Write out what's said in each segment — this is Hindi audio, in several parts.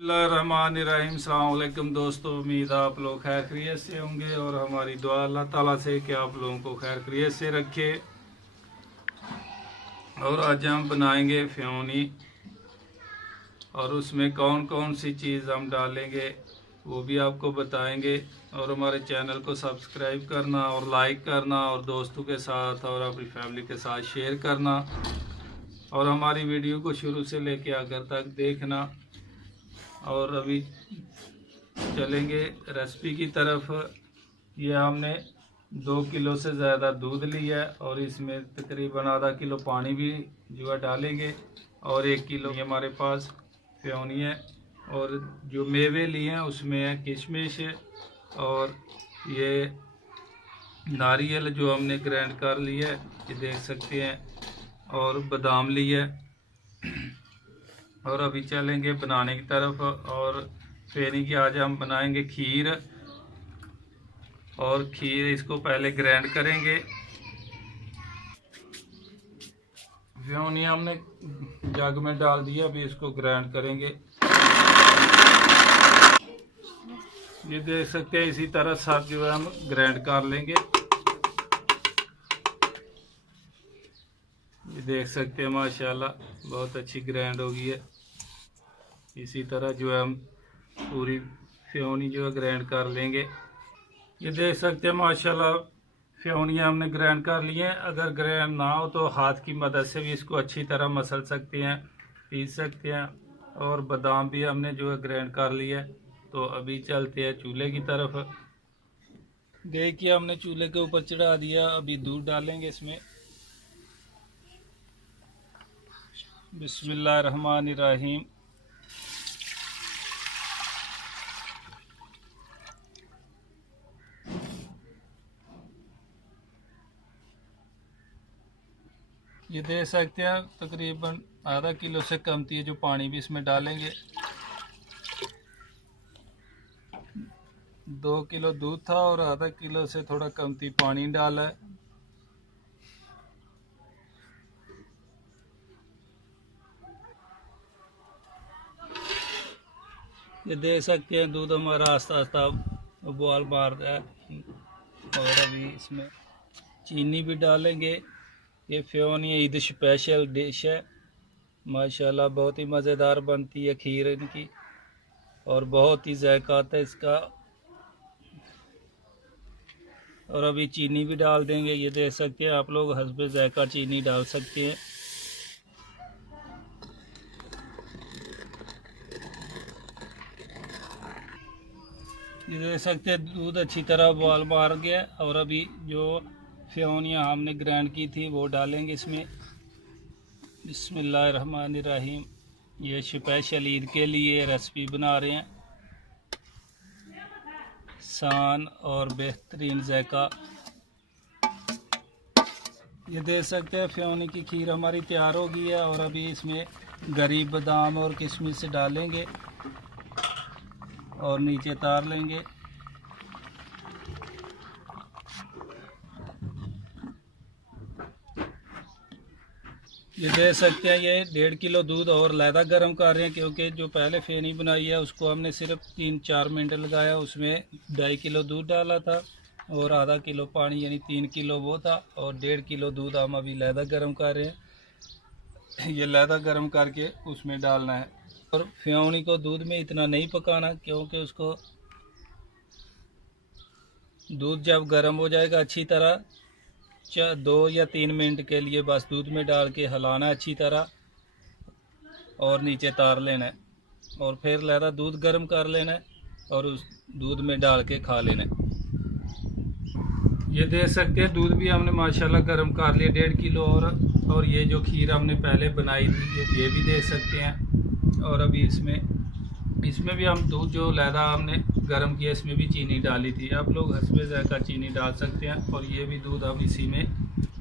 बिस्मिल्लाहिर्रहमानिर्रहीम। अस्सलाम वालेकुम दोस्तों, उम्मीद आप लोग खैर खैरियत से होंगे और हमारी दुआ अल्लाह ताला से कि आप लोगों को खैर खैरियत से रखे। और आज हम बनाएंगे फ्योनी और उसमें कौन कौन सी चीज़ हम डालेंगे वो भी आपको बताएंगे। और हमारे चैनल को सब्सक्राइब करना और लाइक करना और दोस्तों के साथ और अपनी फैमिली के साथ शेयर करना और हमारी वीडियो को शुरू से लेकर आखिर तक देखना। और अभी चलेंगे रेसिपी की तरफ। ये हमने 2 किलो से ज़्यादा दूध लिया है और इसमें तकरीबन आधा किलो पानी भी जो है डालेंगे और 1 किलो ये हमारे पास फ्योनी है। और जो मेवे लिए हैं उसमें है किशमिश और ये नारियल जो हमने ग्राइंड कर लिया है, ये देख सकते हैं, और बादाम लिए और अभी चलेंगे बनाने की तरफ। और फेनी की आज हम बनाएंगे खीर। और खीर इसको पहले ग्राइंड करेंगे। फ्योनी हमने जग में डाल दिया, अभी इसको ग्राइंड करेंगे। ये देख सकते हैं, इसी तरह सब जो है हम ग्राइंड कर लेंगे। ये देख सकते हैं माशाल्लाह बहुत अच्छी ग्राइंड हो गई है। इसी तरह जो है हम पूरी फ्योनी जो है ग्राइंड कर लेंगे। ये देख सकते हैं माशाल्लाह फ्योनी हमने ग्राइंड कर लिए हैं। अगर ग्राइंड ना हो तो हाथ की मदद से भी इसको अच्छी तरह मसल सकते हैं, पीस सकते हैं। और बादाम भी हमने जो है ग्राइंड कर लिया है। तो अभी चलते हैं चूल्हे की तरफ। देखिए हमने चूल्हे के ऊपर चढ़ा दिया, अभी दूध डालेंगे इसमें। बिस्मिल्लाहिर्रहमानिर्रहीम। ये देख सकते हैं तकरीबन आधा किलो से कम थी जो पानी भी इसमें डालेंगे। 2 किलो दूध था और आधा किलो से थोड़ा कम थी पानी डाला है। ये देख सकते हैं दूध हमारा आस्ता आस्ता उबाल मार रहा है। और अभी इसमें चीनी भी डालेंगे। ये फ्योनी ईद स्पेशल डिश है माशाल्लाह, बहुत ही मज़ेदार बनती है खीर इनकी और बहुत ही जायका आता है इसका। और अभी चीनी भी डाल देंगे। ये देख सकते हैं आप लोग हस्बे जायका चीनी डाल सकते हैं। ये देख सकते हैं दूध अच्छी तरह उबाल मार गया। और अभी जो फ्योनियाँ हमने ग्राइंड की थी वो डालेंगे इसमें। बिस्मिल्लाहिर्रहमानिर्रहीम। ये स्पेशल ईद के लिए रेसिपी बना रहे हैं, सान और बेहतरीन जायका। ये देख सकते हैं फ्योनी की खीर हमारी तैयार हो गई है। और अभी इसमें गरीब बादाम और किशमिश डालेंगे और नीचे तार लेंगे। ये देख सकते हैं ये 1.5 किलो दूध और लैदा गर्म कर रहे हैं, क्योंकि जो पहले फेनी बनाई है उसको हमने सिर्फ 3-4 मिनट लगाया। उसमें 2.5 किलो दूध डाला था और आधा किलो पानी, यानी 3 किलो वो था। और 1.5 किलो दूध हम अभी लैदा गर्म कर रहे हैं। ये लैदा गर्म करके उसमें डालना है। और फ्योनी को दूध में इतना नहीं पकाना, क्योंकि उसको दूध जब गर्म हो जाएगा अच्छी तरह 2 या 3 मिनट के लिए बस दूध में डाल के हिलाना है अच्छी तरह और नीचे तार लेना है। और फिर लहरा दूध गर्म कर लेना है और उस दूध में डाल के खा लेना है। ये देख सकते हैं दूध भी हमने माशाल्लाह गर्म कर लिया 1.5 किलो। और ये जो खीर हमने पहले बनाई थी ये भी देख सकते हैं। और अभी इसमें भी हम दूध जो लैदा हमने गर्म किया इसमें भी चीनी डाली थी। आप लोग हस्बे जायका चीनी डाल सकते हैं। और ये भी दूध हम इसी में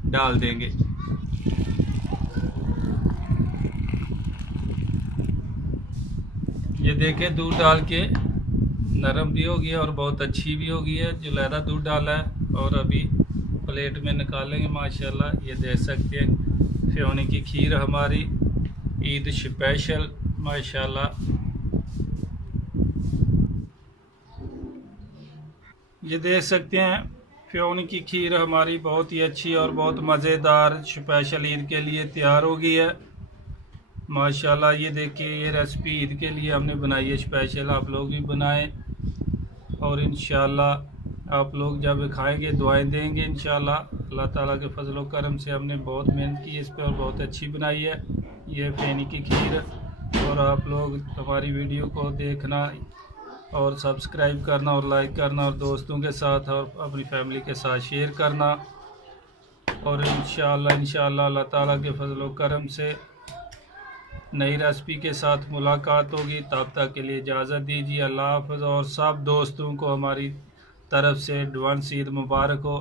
डाल देंगे। ये देखें दूध डाल के नरम भी हो गया और बहुत अच्छी भी हो गई है जो लैदा दूध डाला है। और अभी प्लेट में निकालेंगे माशाल्लाह। ये देख सकते हैं फ्योनी की खीर हमारी ईद स्पेशल माशाल्लाह ये देख सकते हैं फ्योनी की खीर हमारी बहुत ही अच्छी और बहुत मज़ेदार स्पेशल ईद के लिए तैयार हो गई है माशाल्लाह। ये देखिए ये रेसिपी ईद के लिए हमने बनाई है स्पेशल, आप लोग भी बनाएं और इंशाल्लाह आप लोग जब खाएंगे दुआएं देंगे इंशाल्लाह। अल्लाह ताला के फजल व करम से हमने बहुत मेहनत की है इस पर और बहुत अच्छी बनाई है ये फेनी की खीर। और आप लोग हमारी वीडियो को देखना और सब्सक्राइब करना और लाइक करना और दोस्तों के साथ और अपनी फैमिली के साथ शेयर करना। और इंशाल्लाह अल्लाह ताला के फजल व करम से नई रेसिपी के साथ मुलाकात होगी। तब तक के लिए इजाज़त दीजिए। अल्लाह हाफ़िज़ और सब दोस्तों को हमारी तरफ से एडवांस ईद मुबारक हो।